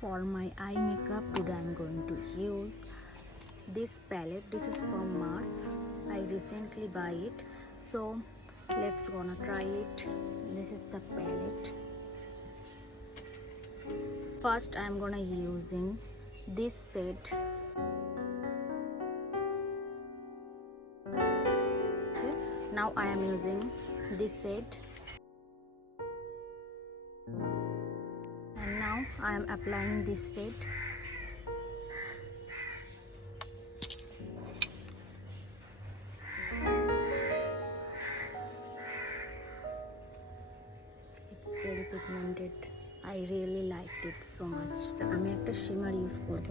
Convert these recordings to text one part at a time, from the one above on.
for my eye makeup today I'm going to use this palette. This is from Mars. I recently buy it, so let's gonna try it. This is the palette. First I'm gonna using this set. Now I am using this set, and now I am applying this set. It's very pigmented. I really liked it so much. আমি একটা shimmer use করব।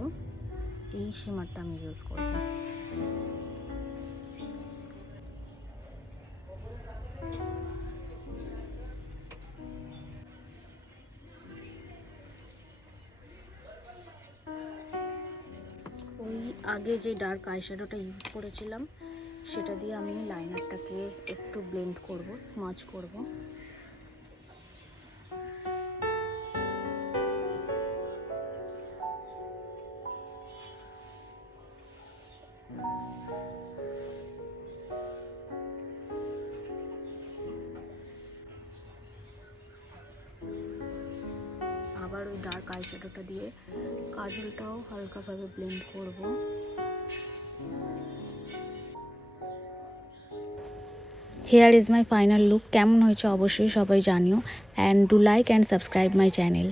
এই শিমারটা আমি ইউজ করব। ওই আগে যে ডার্ক আইশ্যাডোটা ইউজ করেছিলাম সেটা দিয়ে আমি লাইনারটাকে একটু ব্লেন্ড করব, স্মাচ করব। আবার ওই ডার্ক আইশ্যাডোটা দিয়ে কাজলটাও হালকাভাবে ব্লেন্ড করব। Here is my final look. কেমন হয়েছে অবশ্যই সবাই জানিও, and do like and subscribe my channel.